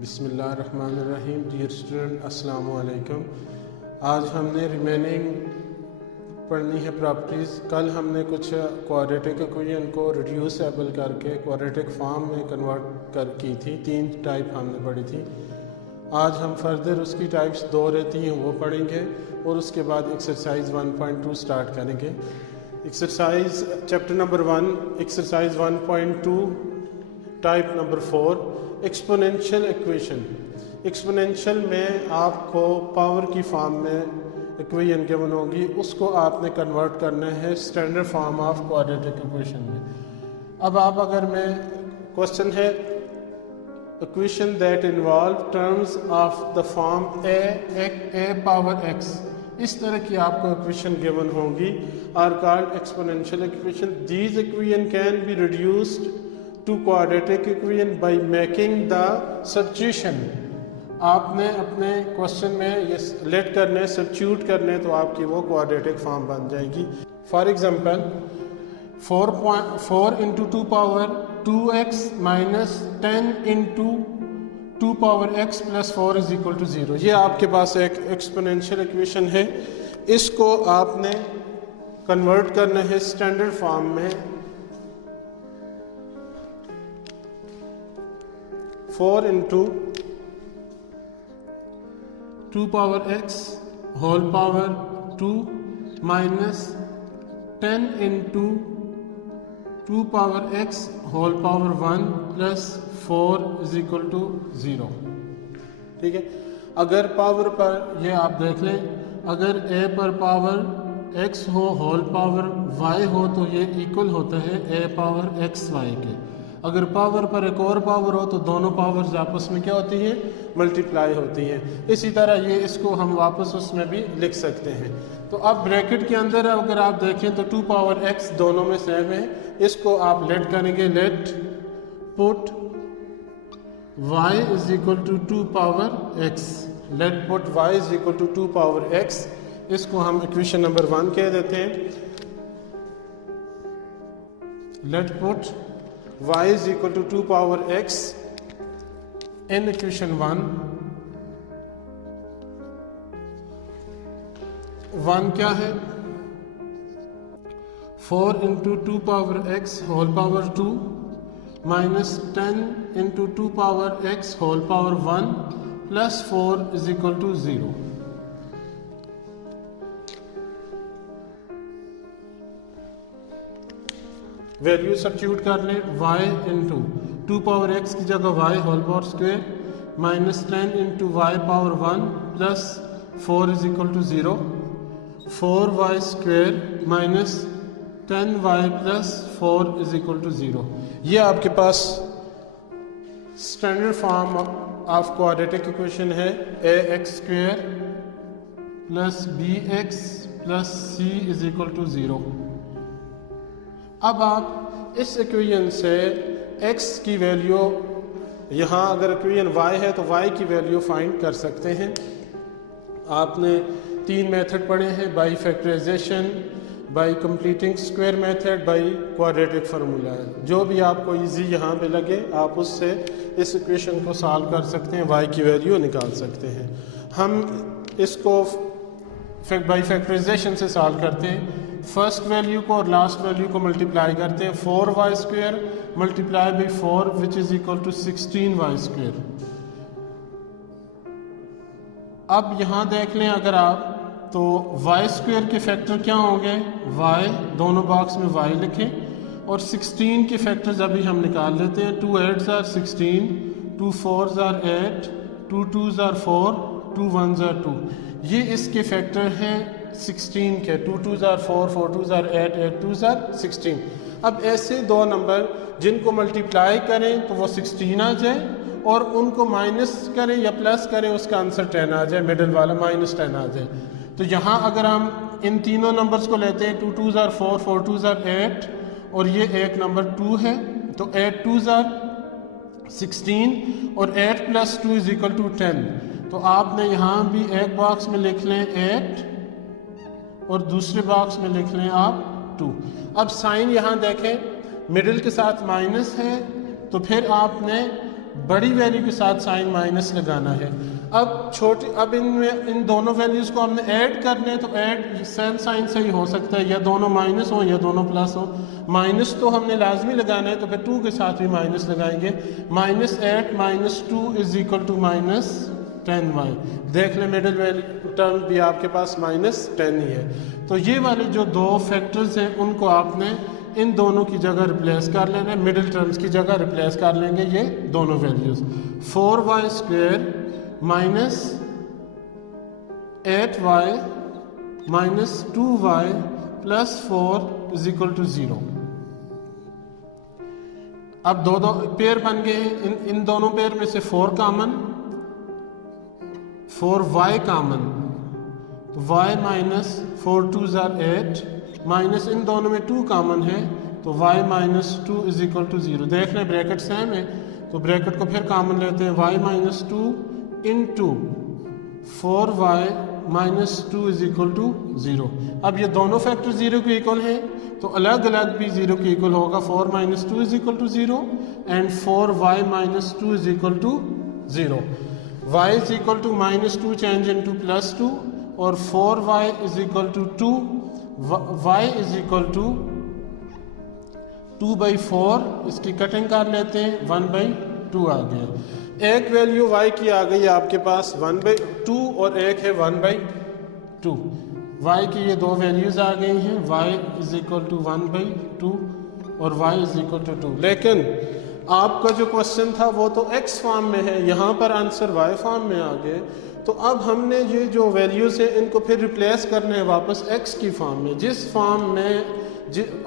बिस्मिल्लाहिर्रहमानिर्रहीम। Dear student, अस्सलामु अलैकुम। आज हमने रिमेनिंग पढ़नी है प्रॉपर्टीज़। कल हमने कुछ क्वाड्रेटिक इक्वेशन को रिड्यूसेबल करके क्वाड्रेटिक फॉर्म में कन्वर्ट की थी। 3 टाइप हमने पढ़ी थी। आज हम फर्दर उसकी टाइप्स 2 रहती हैं वो पढ़ेंगे और उसके बाद एक्सरसाइज 1.2 स्टार्ट करेंगे। Exercise chapter number 1 exercise 1.2 type number 4 exponential equation. Exponential में आपको पावर की फॉर्म में इक्वेशन गिवन होगी, उसको आपने कन्वर्ट करना है standard form of quadratic equation में। अब आप अगर मैं क्वेश्चन है equation that involve terms of the form a power x, इस तरह की आपको इक्वेशन गिवन होंगी are called exponential equation. These equation can be reduced to quadratic equation by making the substitution. आपने अपने क्वेश्चन में ये लेट करने सब्स्टिट्यूट करने तो आपकी वो क्वाड्रेटिक फॉर्म बन जाएगी। For example 4 into 2 power 2x minus 10 into 2 power x plus 4 is equal to 0। ये आपके पास एक एक्सपोनेंशियल इक्वेशन है। इसको आपने कन्वर्ट करना है स्टैंडर्ड फॉर्म में। 4 into 2 power x whole power 2 minus 10 into 2 power x whole power 1 plus 4 is equal to 0। ठीक है। अगर पावर पर ये आप देख लें, अगर a पर पावर x हो होल पावर y हो तो ये इक्वल होता है a पावर x y के। अगर पावर पर एक और पावर हो तो दोनों पावर्स आपस में क्या होती हैं, मल्टीप्लाई होती हैं। इसी तरह ये इसको हम वापस उसमें भी लिख सकते हैं। तो अब ब्रैकेट के अंदर अगर आप देखें तो 2 पावर x दोनों में सेम है। इसको आप लेट करेंगे, let put y is equal to 2 power x। Let put y is equal to 2 power x। इसको हम इक्वेशन नंबर 1 कह देते हैं। Let put y is equal to 2 power x in equation 1। 1 क्या है? 4 into 2 power x whole power 2 minus 10 into 2 power x whole power 1 plus 4 is equal to 0। Value substitute कर लें। y into 2 power x की जगह y whole power square minus 10 into Y power 1 plus 4 is equal to 0। 4y square minus 10y plus 4 is equal to 0। ये आपके पास standard form of quadratic equation है। ax square plus bx plus c is equal to 0। अब आप इस equation से x की value, यहाँ अगर इक्वेशन y है तो y की वैल्यू फाइंड कर सकते हैं। आपने 3 मेथड पढ़े हैं, by factorisation, by completing square method, by quadratic formula. जो भी आपको इजी यहाँ पे लगे आप उससे इस इक्वेशन को सॉल्व कर सकते हैं, y की वैल्यू निकाल सकते हैं। हम इसको बाई फैक्टराइजेशन से सॉल्व करते हैं। फर्स्ट वैल्यू को और लास्ट वैल्यू को मल्टीप्लाई करते हैं। 4y square multiply by 4 which is equal to 16y square. अब यहाँ देख लें अगर आप तो y स्क्वायर के फैक्टर क्या होंगे, y, दोनों बॉक्स में y लिखें और 16 के फैक्टर्स अभी हम निकाल लेते हैं। 2 8s are 16, 2 4s are 8, 2 2s are 4, 2 1s are 2। ये इसके फैक्टर हैं 16 के। 2 2s are 4, 4 2s are 8, 8 2s are 16। अब ऐसे दो नंबर जिनको मल्टीप्लाई करें तो वो 16 आ जाए और उनको माइनस करें या प्लस करें उसका आंसर 10 आ जाए, मिडिल वाला माइनस 10 आ जाए। तो यहाँ अगर हम इन तीनों नंबर्स को लेते हैं, 2 2s are 4, 4 2s are 8 और ये एक नंबर 2 है, तो 8 2s are 16 और 8 प्लस 2 इज इक्वल टू 10। तो आपने यहाँ भी एक बॉक्स में लिख लें 8 और दूसरे बॉक्स में लिख लें आप 2। अब साइन यहाँ देखें, मिडिल के साथ माइनस है तो फिर आपने बड़ी वैल्यू के साथ साइन माइनस लगाना है। अब इन दोनों वैल्यूज़ को हमने ऐड करने, तो ऐड सेम साइन से ही हो सकता है, या दोनों माइनस हो या दोनों प्लस हो। माइनस तो हमने लाजमी लगाना है, तो फिर 2 के साथ भी माइनस लगाएंगे। -8 - 2 = -10y। देख लें मिडिल वैल्यू टर्म भी आपके पास -10 ही है। तो ये वाले जो दो फैक्टर्स हैं उनको आपने इन दोनों की जगह रिप्लेस कर लेना है, मिडिल टर्म्स की जगह रिप्लेस कर लेंगे ये दोनों वैल्यूज़। 4y² -8y - 2y + 4 = 0। अब दो पेयर बन गए हैं। इन दोनों पेयर में से 4 कॉमन, 4y कॉमन, तो y - 4 = 8 माइनस इन दोनों में 2 कॉमन है, तो y - 2 = 0। देख लें ब्रैकेट सेम है, तो ब्रैकेट को फिर कॉमन लेते हैं। y - 2 × 4y - 2 = 0। अब ये दोनों फैक्टर 0 के इक्वल हैं, तो अलग अलग भी 0 के इक्वल होगा। 4 - 2 = 0 and 4y - 2 = 0। y = -2 change into +2 और 4y = 2। y = 2/4, इसकी कटिंग कर लेते हैं, 1/2 आ गया। एक वैल्यू y की आ गई आपके पास 1/2 और एक है 1/2। y की ये दो वैल्यूज़ आ गई हैं, y = 1/2 और y = 2। लेकिन आपका जो क्वेश्चन था वो तो x फॉर्म में है, यहाँ पर आंसर y फॉर्म में आ गए। तो अब हमने ये जो वैल्यूज़ है इनको फिर रिप्लेस करने हैं वापस x की फॉर्म में। जिस फॉर्म में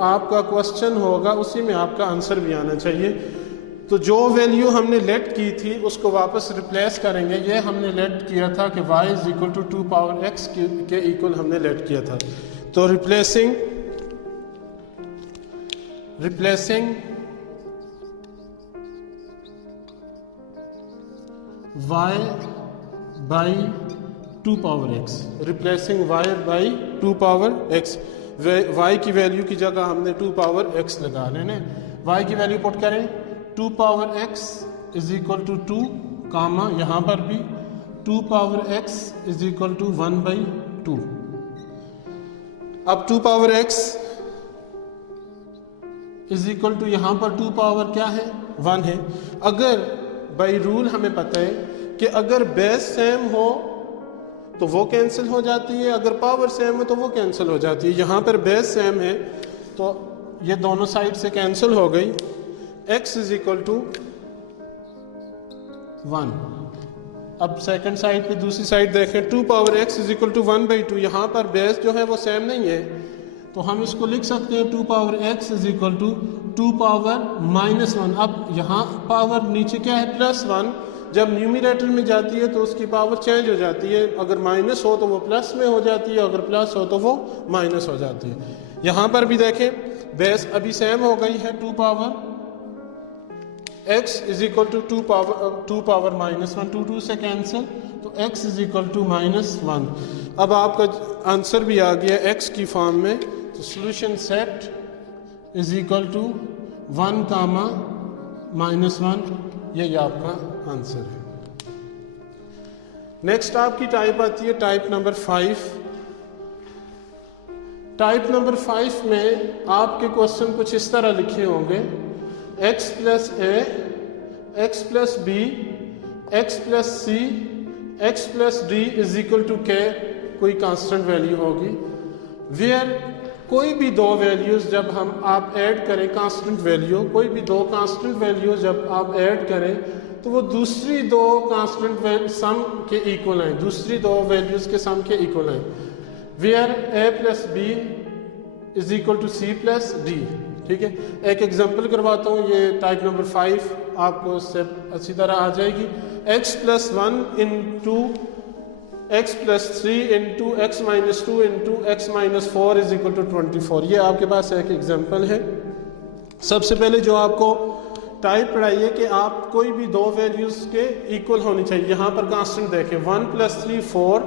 आपका क्वेश्चन होगा उसी में आपका आंसर भी आना चाहिए। तो जो वैल्यू हमने लेट की थी उसको वापस रिप्लेस करेंगे। ये हमने लेट किया था कि y = 2x के इक्वल हमने लेट किया था। तो replacing y by 2x, replacing y by 2x। y की वैल्यू की जगह हमने 2x लगा लेना। y की वैल्यू पुट करें, 2x = 2 कामा, यहाँ पर भी 2x = 1/2। अब 2x = यहाँ पर 2 पावर क्या है, 1 है। अगर बाई रूल हमें पता है कि अगर बेस सेम हो तो वो कैंसिल हो जाती है, अगर पावर सेम हो तो वो कैंसिल हो जाती है। यहाँ पर बेस सेम है तो ये दोनों साइड से कैंसिल हो गई। x = 1। अब सेकंड साइड पे दूसरी साइड देखें, 2x = 1/2। यहाँ पर बेस जो है वो सेम नहीं है, तो हम इसको लिख सकते हैं 2x = 2⁻⁻1। अब यहाँ पावर नीचे क्या है, +1। जब न्यूमिनेटर में जाती है तो उसकी पावर चेंज हो जाती है, अगर माइनस हो तो वो प्लस में हो जाती है, अगर प्लस हो तो वो माइनस हो जाती है। यहाँ पर भी देखें बेस अभी सेम हो गई है, 2x = 2⁻⁻1, 2 से कैंसिल, तो x = -1। अब आपका आंसर भी आ गया x की फॉर्म में। तो सॉल्यूशन सेट = 1, यही आपका आंसर है। नेक्स्ट आपकी टाइप आती है टाइप नंबर 5। टाइप नंबर 5 में आपके क्वेश्चन कुछ इस तरह लिखे होंगे, x + a, x + b, x + c, x + d = k, कोई कांस्टेंट वैल्यू होगी। वेयर कोई भी दो वैल्यूज़ जब आप ऐड करें, कांस्टेंट वैल्यू, कोई भी दो कांस्टेंट वैल्यू जब आप ऐड करें तो वो दूसरी दो कांस्टेंट सम के इक्वल हैं, दूसरी दो वैल्यूज़ के सम के इक्वल हैं। Where a + b = c + d। ठीक है, एक एग्जांपल करवाता हूँ, ये टाइप नंबर 5 आपको उससे अच्छी तरह आ जाएगी। x + 1 × x + 3 × x - 2 × x - 4 = 24। ये आपके पास एक एग्जांपल है। सबसे पहले जो आपको टाइप पढ़ाई है कि आप कोई भी दो वैल्यूज़ के इक्वल होनी चाहिए। यहाँ पर कांस्टेंट देखें, 1 + 3 4,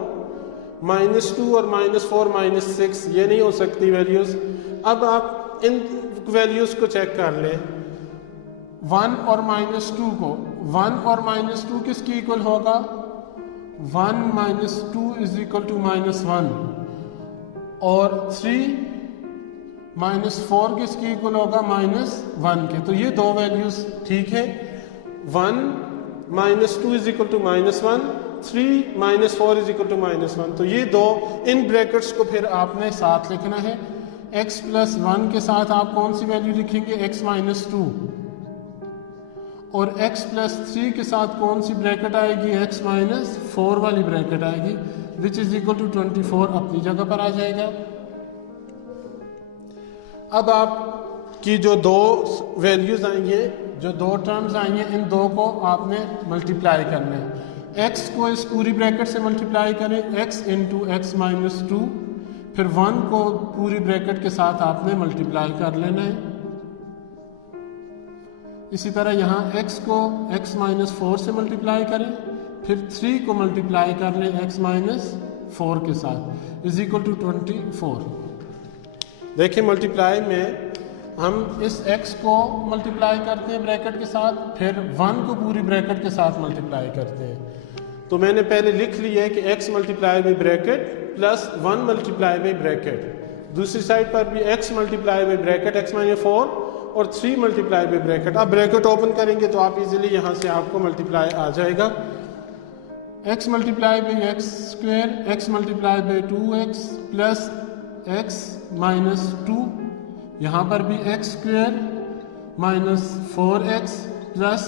-2 और -4 -6, ये नहीं हो सकती वैल्यूज़। अब आप इन वैल्यूज़ को चेक कर लें, 1 और -2 को, 1 और -2 किसकी इक्वल होगा? 1 - 2 इज इक्वल टू -1 और 3 - 4 किसकी इक्वल होगा? -1 के। तो ये दो वैल्यूज ठीक है। 1 - 2 is equal to -1, 3 - 4 is equal to -1। तो ये दो इन ब्रैकेट्स को फिर आपने साथ लिखना है। x + 1 के साथ आप कौन सी वैल्यू लिखेंगे? x - 2। और x + 3 के साथ कौन सी ब्रैकेट आएगी? x - 4 वाली ब्रैकेट आएगी, विच इज इक्वल टू 24 अपनी जगह पर आ जाएगा। अब आपकी जो दो वैल्यूज आई हैं, जो दो टर्म्स आई हैं, इन दो को आपने मल्टीप्लाई करना है। x को इस पूरी ब्रैकेट से मल्टीप्लाई करें, x × x - 2, फिर 1 को पूरी ब्रैकेट के साथ आपने मल्टीप्लाई कर लेना है। इसी तरह यहाँ x को x - 4 से मल्टीप्लाई करें, फिर 3 को मल्टीप्लाई कर लें x - 4 के साथ, इज इक्वल टू 24। देखिए मल्टीप्लाई में हम इस x को मल्टीप्लाई करते हैं ब्रैकेट के साथ, फिर 1 को पूरी ब्रैकेट के साथ मल्टीप्लाई करते हैं। तो मैंने पहले लिख लिया है कि x multiply by bracket plus 1 multiply by bracket. दूसरी साइड पर भी x multiply by bracket x - 4 और 3 मल्टीप्लाई बाई ब्रैकेट। अब ब्रैकेट ओपन करेंगे तो आप इजीली यहाँ से आपको मल्टीप्लाई आ जाएगा। x multiply by x², x multiply by 2x plus x - 2, यहाँ पर भी x² - 4x plus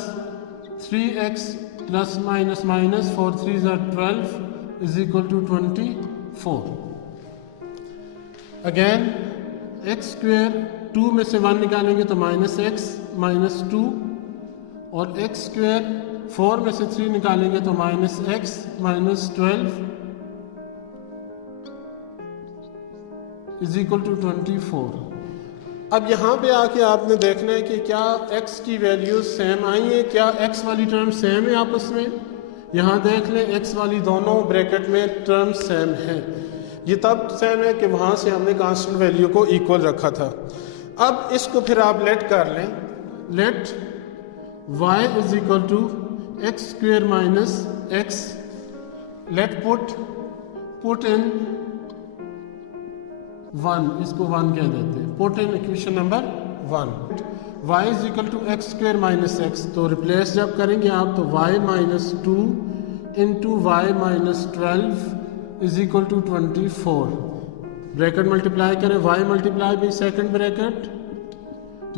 3x plus minus 4 3 = 12 is equal to 24। Again x² 2 में से 1 निकालेंगे तो -x - 2 और x² 4 में से 3 निकालेंगे तो -x - 12 इज इक्वल टू 24। अब यहाँ पे आके आपने देखना है कि क्या x की वैल्यूज सेम आई है, क्या x वाली टर्म सेम है आपस में। यहाँ देख लें x वाली दोनों ब्रैकेट में टर्म सेम है। ये तब सेम है कि वहाँ से हमने कांस्टेंट वैल्यू को इक्वल रखा था। अब इसको फिर आप लेट कर लें, let y is equal to x² - x, let put in 1, इसको 1 कह देते हैं, put in equation number 1। y is equal to x² - x, तो रिप्लेस जब करेंगे आप तो y - 2 × y - 12 is equal to 24। Bracket multiply करें, y multiply by second bracket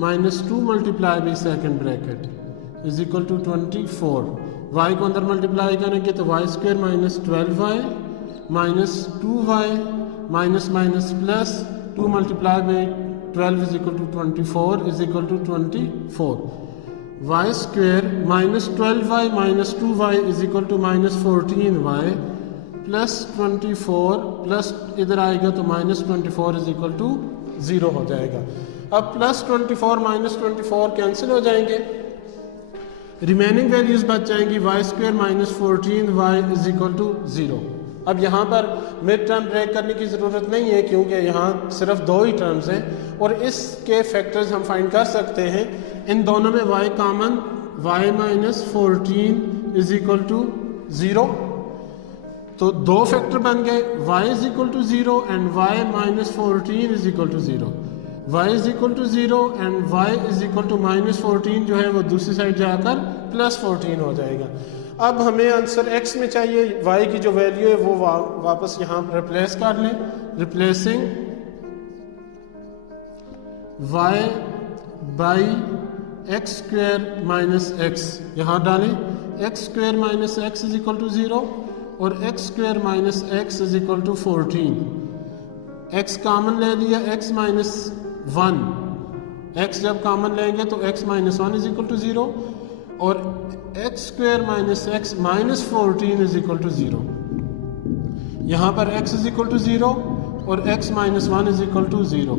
-2 multiply by second bracket is equal to 24। y को अंदर multiply करेंगे तो y² - 12y -2y minus plus 2 multiply by 12 is equal to 24 is equal to 24। y² -12y - 2y is equal to -14y plus 24 plus इधर आएगा तो -24 is equal to 0 हो जाएगा। अब +24 -24 कैंसिल हो जाएंगे, रिमेनिंग वैल्यूज बच जाएंगी y² - 14y is equal to 0। अब यहाँ पर मिड टर्म ब्रेक करने की ज़रूरत नहीं है क्योंकि यहाँ सिर्फ दो ही टर्म्स हैं और इसके फैक्टर्स हम फाइंड कर सकते हैं। इन दोनों में y common, y - 14 is equal to 0, तो दो फैक्टर बन गए, y is equal to 0 and y - 14 is equal to 0। y is equal to 0 and y is equal to -14 जो है वो दूसरी साइड जाकर +14 हो जाएगा। अब हमें आंसर x में चाहिए, y की जो वैल्यू है वो वापस यहाँ रिप्लेस कर लें, replacing y by x² - x, यहाँ डालें x² - x is equal to 0 और x² - x is equal to 14। x common ले लिया, x - 1, x जब कॉमन लेंगे तो x - 1 इज इक्वल टू 0 और x² - x -14 is equal to 0। यहाँ पर x इज इक्वल टू 0 और x - 1 इज इक्वल टू 0।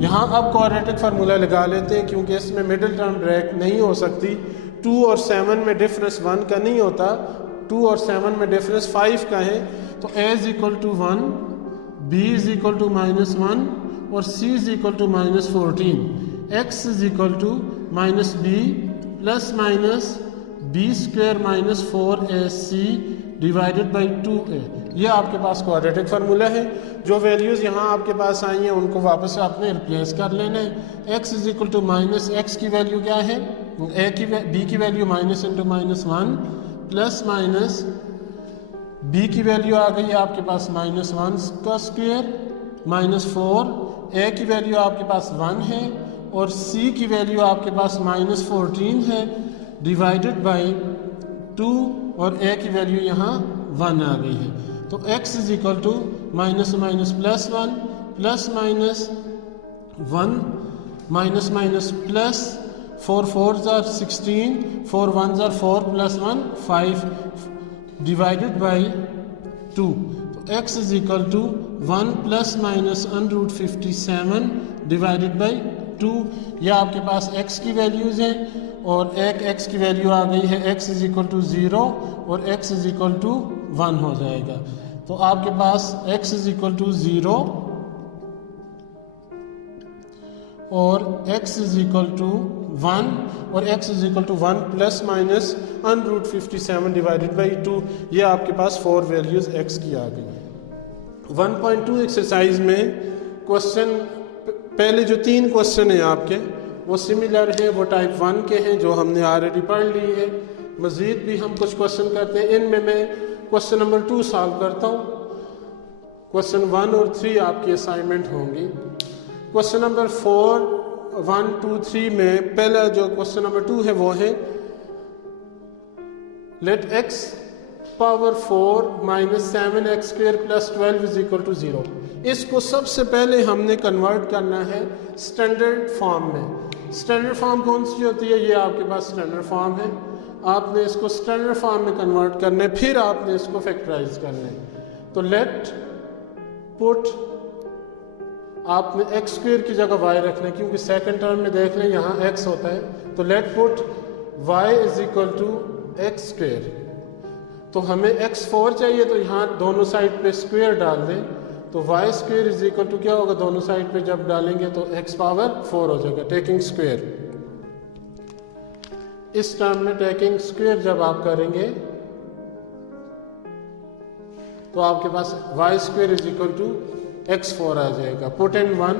यहाँ अब क्वाड्रेटिक फार्मूला लगा लेते हैं क्योंकि इसमें मिडिल टर्म ब्रेक नहीं हो सकती। 2 और 7 में डिफरेंस 1 का नहीं होता, 2 और 7 में डिफरेंस 5 का है। तो a is equal to 1, b is equal to -1 और c is equal to -14। x is equal to -b plus minus b square minus 4ac divided by 2a। ये आपके पास क्वाड्रेटिक फार्मूला है। जो वैल्यूज़ यहाँ आपके पास आई हैं उनको वापस आपने रिप्लेस कर लेना है। x is equal to minus x की वैल्यू क्या है, बी की value minus into minus 1 plus minus b की वैल्यू आ गई है आपके पास माइनस 1 का स्क्वायर माइनस 4, ए की वैल्यू आपके पास 1 है और सी की वैल्यू आपके पास माइनस 14 है डिवाइडेड बाई 2 और ए की वैल्यू यहाँ 1 आ गई है। तो x is equal to minus minus plus 1 plus minus 1 minus minus plus 4 4 जार 16 4 1 जार 4 प्लस 1 5 डिवाइडेड बाई 2। तो x is equal to 1 plus minus under 57 divided by 2। यह आपके पास x की वैल्यूज़ हैं और एक x की वैल्यू आ गई है x इज इक्वल टू 0 और x इज इक्वल टू 1 हो जाएगा। तो आपके पास x इज इक्वल टू 0 और x इज इक्वल टू 1 और x is equal to 1 plus minus under 57 divided by 2। ये आपके पास 4 वैल्यूज x की आ गई। 1.2 एक्सरसाइज में क्वेश्चन पहले जो 3 क्वेश्चन हैं आपके वो सिमिलर है, वो टाइप 1 के हैं जो हमने ऑलरेडी पढ़ ली है। मज़ीद भी हम कुछ क्वेश्चन करते हैं, इनमें मैं क्वेश्चन नंबर 2 सॉल्व करता हूँ। क्वेश्चन 1 और 3 आपकी असाइनमेंट होंगी। क्वेश्चन नंबर 4 1 2 3 में पहला जो क्वेश्चन नंबर 2 है वो है let x power 4 minus 7x square plus 12 is equal to 0। इसको सबसे पहले हमने कन्वर्ट करना है स्टैंडर्ड फॉर्म में। स्टैंडर्ड फॉर्म कौन सी होती है, ये आपके पास स्टैंडर्ड फॉर्म है। आपने इसको स्टैंडर्ड फॉर्म में कन्वर्ट करना है, फिर आपने इसको फैक्टराइज करना है। तो लेट पुट आपने एक्स स्क्वायर की जगह वाई रखना है, क्योंकि सेकंड टर्म में देख लें यहाँ एक्स होता है। तो let put y is equal to x square. तो हमें x4 चाहिए तो यहाँ दोनों साइड पे स्क्वायर डाल दें। तो y square is equal to क्या होगा, दोनों साइड पे जब डालेंगे तो x पावर 4 हो जाएगा टेकिंग स्क्वायर। इस टर्म में टेकिंग स्क्वायर जब आप करेंगे तो आपके पास Y square is equal to x4 आ जाएगा। पुट इन 1,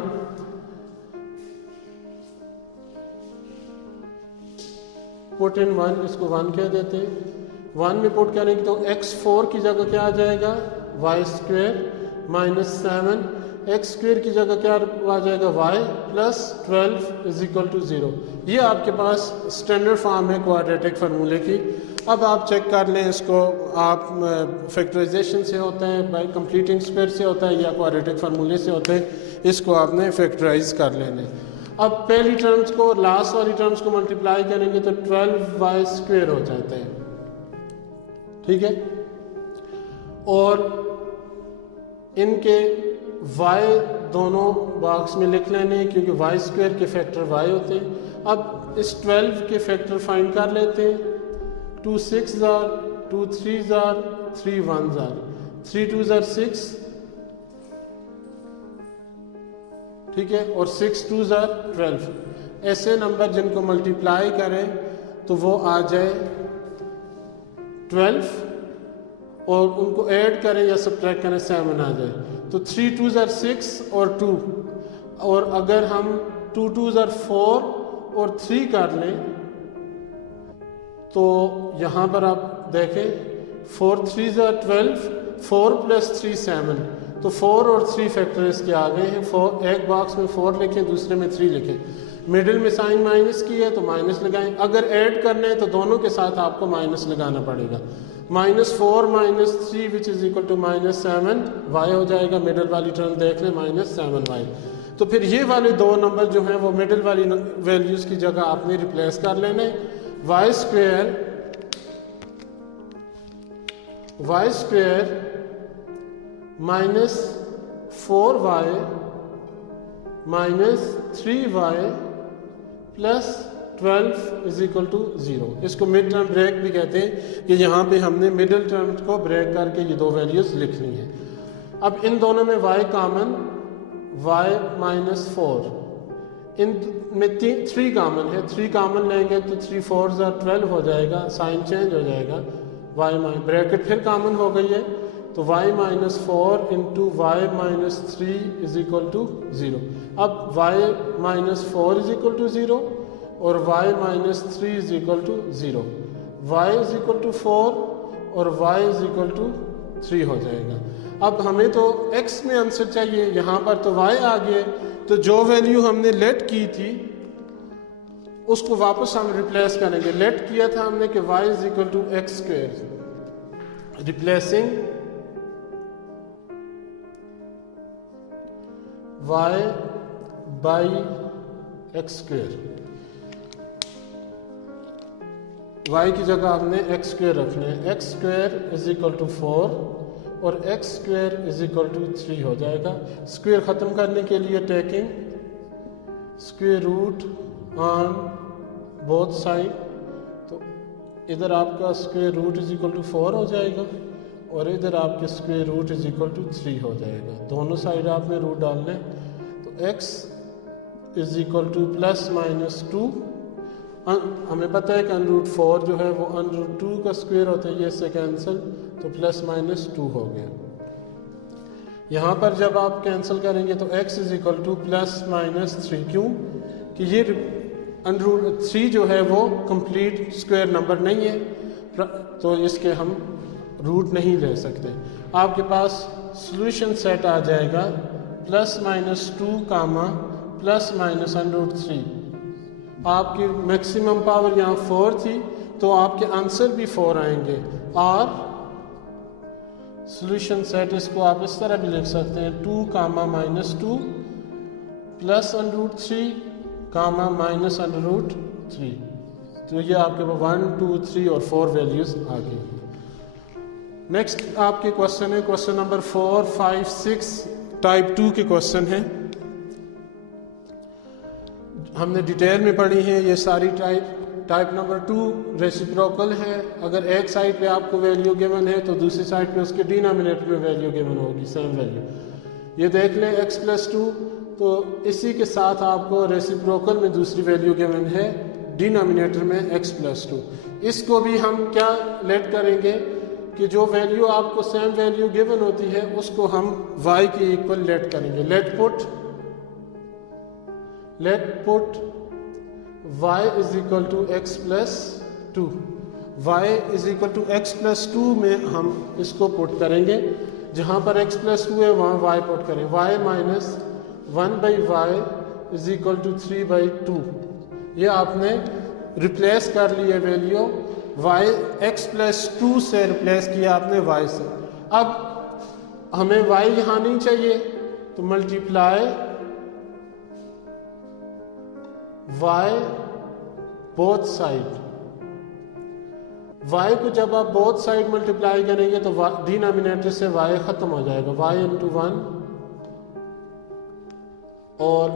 पुट इन 1, इसको 1 कह देते हैं। 1 में पुट करेंगे तो x4 की जगह क्या आ जाएगा, y square minus 7, x square की जगह क्या आ जाएगा, y plus 12 is equal to 0। ये आपके पास स्टैंडर्ड फॉर्म है क्वाड्रेटिक फार्मूले की। अब आप चेक कर लें इसको, आप फैक्टराइजेशन से होता है, बाय कंप्लीटिंग स्क्वायर से होता है या क्वाड्रेटिक फार्मूले से होते हैं। इसको आपने फैक्टराइज कर लेना है। अब पहली टर्म्स को लास्ट वाली टर्म्स को मल्टीप्लाई करेंगे तो 12y स्क्वायर हो जाता है, ठीक है। और इनके y दोनों बॉक्स में लिख लेने क्योंकि y स्क्वायर के फैक्टर y होते हैं। अब इस 12 के फैक्टर फाइंड कर लेते हैं। 2 6 जार, 2 3 जार, 3 1 जार, 3 2 जार 6, ठीक है, और 6 2 जार 12। ऐसे नंबर जिनको मल्टीप्लाई करें तो वो आ जाए 12 और उनको ऐड करें या सब्ट्रैक्ट करें 7 आ जाए। तो 3 2 जार 6 और 2, और अगर हम 2 2 जार 4 और 3 कर लें तो यहाँ पर आप देखें 4 3 जार 12, 4 प्लस 3 7, तो 4 और 3 फैक्टर इसके आ गए हैं। 4 एक बॉक्स में 4 लिखें, दूसरे में 3 लिखें। मिडिल में साइन माइनस की है तो माइनस लगाएं। अगर ऐड करना है तो दोनों के साथ आपको माइनस लगाना पड़ेगा। -4 - 3 which is equal to -7 y हो जाएगा। मिडिल वाली टर्म देख लें -7 y। तो फिर ये वाले दो नंबर जो हैं वो मिडिल वाली वैल्यूज की जगह आपने रिप्लेस कर लेने। y square -4y -3y plus 12 is equal to 0। इसको मिड टर्म ब्रेक भी कहते हैं कि यहाँ पे हमने मिडिल टर्म को ब्रेक करके ये दो वैल्यूज लिखनी है। अब इन दोनों में y कॉमन, y -4, इन में 3 कामन है, 3 कामन लेंगे तो 3 4 12 हो जाएगा, साइन चेंज हो जाएगा, y माइनस ब्रैकेट फिर कामन हो गई है तो y minus 4 into y minus 3 is equal to 0। अब y minus 4 is equal to 0 और y minus 3 is equal to 0, y is equal to 4 और y इज इक्वल टू 3 हो जाएगा। अब हमें तो x में आंसर चाहिए, यहाँ पर तो y आ गया, तो जो वैल्यू हमने लेट की थी उसको वापस हम रिप्लेस करेंगे। लेट किया था हमने कि y is equal to x square, replacing y by x square, y की जगह हमने एक्स स्क्वायर रखना है। X square is equal to 4 और x square is equal to 3 हो जाएगा। स्क्वायर ख़त्म करने के लिए taking square root on both side, तो इधर आपका square root is equal to 4 हो जाएगा और इधर आपके square root is equal to 3 हो जाएगा। दोनों साइड आपने रूट डालने, तो x is equal two plus minus 2, हमें पता है कि अनरूट 4 जो है वो अनरूट 2 का स्क्वायर होता है, ये इससे कैंसिल, तो प्लस माइनस 2 हो गया। यहाँ पर जब आप कैंसिल करेंगे तो x is equal two plus minus 3, क्यों कि ये अनरूट 3 जो है वो कंप्लीट स्क्वायर नंबर नहीं है, तो इसके हम रूट नहीं ले सकते। आपके पास सॉल्यूशन सेट आ जाएगा प्लस माइनस 2 कामा प्लस माइनस अनरूट 3। आपकी मैक्सिमम पावर यहाँ 4 थी तो आपके आंसर भी 4 आएंगे। और सॉल्यूशन सेट इसको आप इस तरह भी लिख सकते हैं 2 comma minus 2 plus under root 3 comma minus under root 3। तो ये आपके 1 2 3 और 4 वैल्यूज आ गई। नेक्स्ट आपके क्वेश्चन है क्वेश्चन नंबर 4 5 6 टाइप 2 के क्वेश्चन है। हमने डिटेल में पढ़ी है ये सारी टाइप नंबर 2 रेसिप्रोकल है। अगर एक साइड पे आपको वैल्यू गिवन है तो दूसरी साइड पे उसके डिनोमिनेटर में वैल्यू गिवन होगी, सेम वैल्यू। ये देख लें x प्लस 2, तो इसी के साथ आपको रेसिप्रोकल में दूसरी वैल्यू गिवन है डिनोमिनेटर में x प्लस 2। इसको भी हम क्या लेट करेंगे कि जो वैल्यू आपको सेम वैल्यू गिवन होती है उसको हम y के इक्वल लेट करेंगे। Let put y is equal to x plus 2, y is equal to x plus 2 में हम इसको पुट करेंगे। जहाँ पर x प्लस 2 है वहाँ y पुट करें। y minus 1 by y is equal to 3 by 2। ये आपने रिप्लेस कर लिया वैल्यू, y x प्लस 2 से रिप्लेस किया आपने y से। अब हमें y यहाँ नहीं चाहिए तो multiply y both side. y को जब आप बोथ साइड मल्टीप्लाई करेंगे तो डिनोमिनेटर से y खत्म हो जाएगा, y इंटू 1 और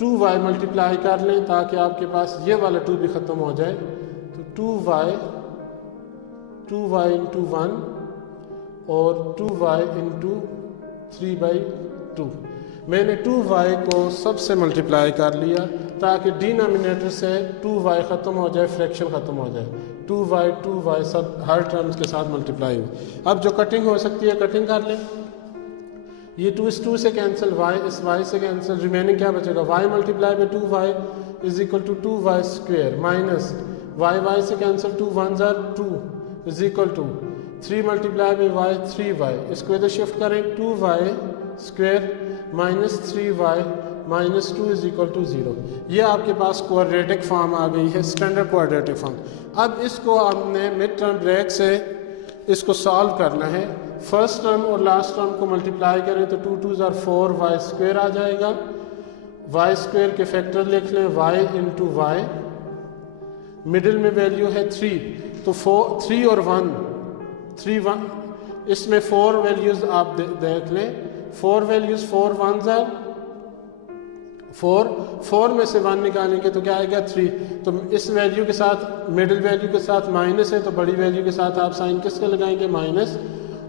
2y मल्टीप्लाई कर लें ताकि आपके पास ये वाला 2 भी खत्म हो जाए। तो 2y इंटू 1 और 2y इंटू 3/2। मैंने 2y को सबसे मल्टीप्लाई कर लिया ताकि डिनोमिनेटर से 2y ख़त्म हो जाए, फ्रैक्शन ख़त्म हो जाए। 2y सब हर टर्म्स के साथ मल्टीप्लाई हो। अब जो कटिंग हो सकती है कटिंग कर लें। ये 2 इस 2 से कैंसिल, y इस y से कैंसिल, रिमेनिंग क्या बचेगा y multiply by 2y is equal to 2y square minus y से cancel 2 1 2 is equal to 3 multiply by y 3y। इसको इधर शिफ्ट करें 2y square minus 3y minus 2 is equal to 0। ये आपके पास quadratic form आ गई है, स्टैंडर्ड क्वाड्रेटिक फॉर्म। अब इसको हमने मिड टर्म ब्रेक से इसको सॉल्व करना है। फर्स्ट टर्म और लास्ट टर्म को मल्टीप्लाई करें तो 2 2 4 y स्क्वेयर आ जाएगा। y स्क्वेयर के फैक्टर लिख लें y इंटू वाई, मिडिल में वैल्यू है 3 तो 3 और 1 इसमें 4 वैल्यूज आप देख लें। 4 वैल्यूज 4 1 4 में से 1 निकालेंगे तो क्या आएगा 3। तो इस वैल्यू के साथ मिडिल वैल्यू के साथ माइनस है तो बड़ी वैल्यू के साथ आप साइन किसका लगाएंगे माइनस,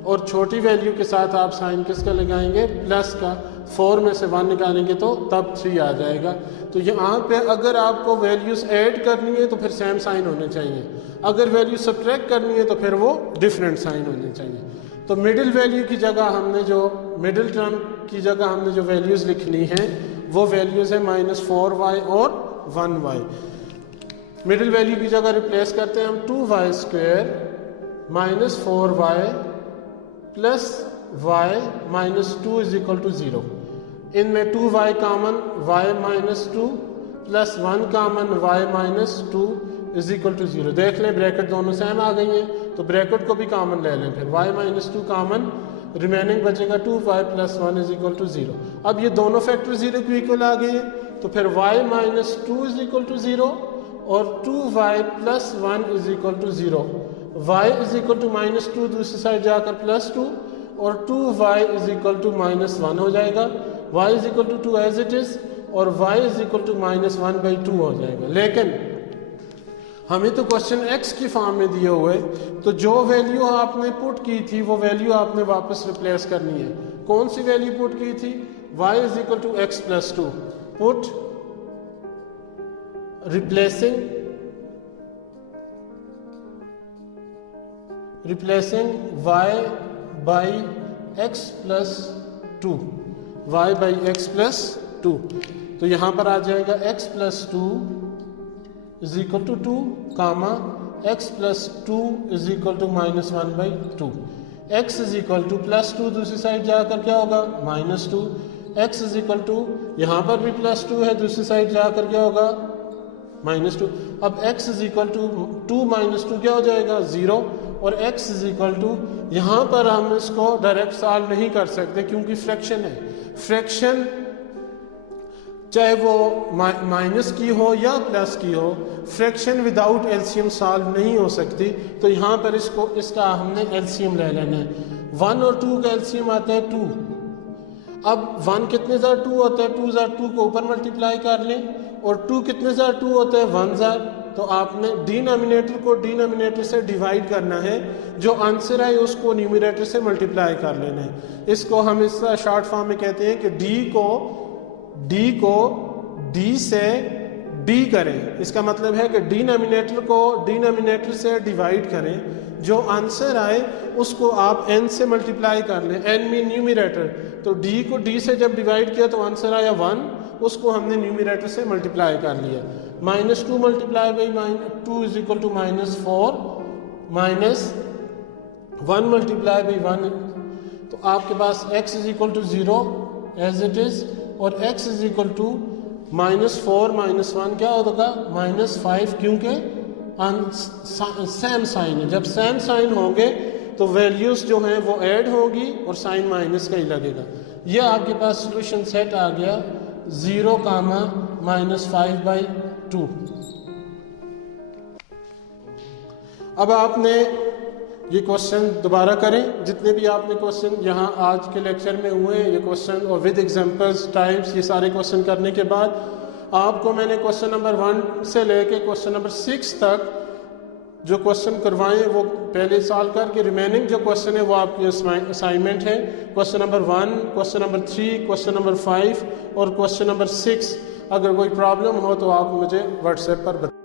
और छोटी वैल्यू के साथ आप साइन किसका लगाएंगे प्लस का। 4 में से 1 निकालेंगे तो तब 3 आ जाएगा। तो यहाँ पे अगर आपको वैल्यूज़ ऐड करनी है तो फिर सेम साइन होने चाहिए, अगर वैल्यू सब्ट्रैक्ट करनी है तो फिर वो डिफरेंट साइन होने चाहिए। तो मिडिल वैल्यू की जगह हमने जो मिडिल टर्म की जगह हमने जो वैल्यूज़ लिखनी है वो वैल्यूज़ है -4y और 1y। मिडिल वैल्यू की जगह रिप्लेस करते हैं हम 2y square -4y plus y -2 is equal to 0। इनमें 2y common y -2 plus 1 common y -2 is equal to 0। देख लें ब्रैकेट दोनों सेम आ गई हैं तो ब्रैकेट को भी कामन ले लें, फिर y -2 कामन, रिमेनिंग बचेगा 2y plus 1 is equal to 0। अब ये दोनों फैक्टर 0 के इक्वल आ गए हैं तो फिर y -2 इज इक्वल टू 0 और 2y plus 1 is equal to 0। y is equal to -2 दूसरी साइड जाकर +2 और 2y इज इक्वल टू -1 हो जाएगा। y is equal to 2 as it is और y इज इक्वल टू -1/2 हो जाएगा। लेकिन हमें तो क्वेश्चन x की फॉर्म में दिए हुए, तो जो वैल्यू आपने पुट की थी वो वैल्यू आपने वापस रिप्लेस करनी है। कौन सी वैल्यू पुट की थी? y is equal to x plus 2। Put replacing y by x plus 2, y by x plus 2। तो यहाँ पर आ जाएगा x plus 2 is equal to 2 comma x plus 2 is equal to -1/2। x is equal to +2 दूसरी side जाकर क्या होगा -2। x is equal to यहाँ पर भी +2 है, दूसरी साइड जाकर क्या होगा -2। अब x इज इक्वल टू 2 -2 क्या हो जाएगा 0 और x इज इक्वल टू, यहाँ पर हम इसको डायरेक्ट सॉल्व नहीं कर सकते क्योंकि फ्रैक्शन है। फ्रैक्शन चाहे वो माइनस की हो या प्लस की हो, फ्रैक्शन विदाउट एलसीएम सॉल्व नहीं हो सकती। तो यहाँ पर इसका हमने एलसीएम ले लेना है। 1 और 2 का एलसीएम आता है 2। अब 1 कितने ज़ार 2 होता है, 2 ज़ार 2 को ऊपर मल्टीप्लाई कर लें और 2 कितने ज़ार 2 होता है 1 ज़ार। तो आपने डिनोमिनेटर को डिनोमिनेटर से डिवाइड करना है, जो आंसर है उसको न्यूमरेटर से मल्टीप्लाई कर लेना है। इसको हम इस शॉर्ट फॉर्म में कहते हैं कि डी को डी से डी करें। इसका मतलब है कि डिनोमिनेटर को डिनोमिनेटर से डिवाइड करें, जो आंसर आए उसको आप n से मल्टीप्लाई कर लें। n मीन न्यूमरेटर, तो d को d से जब डिवाइड किया तो आंसर आया 1, उसको हमने न्यूमरेटर से मल्टीप्लाई कर लिया। -2 multiply by 2 is equal to -4, -1 multiply by 1, तो आपके पास x is equal to 0 as it is और x इज इक्वल टू -4 -1 क्या होगा -5, क्योंकि सेम साइन है। जब सेम साइन होंगे तो वैल्यूज जो हैं वो ऐड होगी और साइन माइनस का ही लगेगा। ये आपके पास सॉल्यूशन सेट आ गया 0, -5/2। अब आपने ये क्वेश्चन दोबारा करें, जितने भी आपने क्वेश्चन यहाँ आज के लेक्चर में हुए ये क्वेश्चन और विद एग्जांपल्स टाइप्स, ये सारे क्वेश्चन करने के बाद आपको मैंने क्वेश्चन नंबर 1 से लेके क्वेश्चन नंबर 6 तक जो क्वेश्चन करवाएं वो पहले सॉल्व करके रिमेनिंग जो क्वेश्चन है वो आपकी असाइनमेंट है। Question number 1, question number 3, question number 5 और क्वेश्चन नंबर 6। अगर कोई प्रॉब्लम हो तो आप मुझे व्हाट्सएप पर बताएं।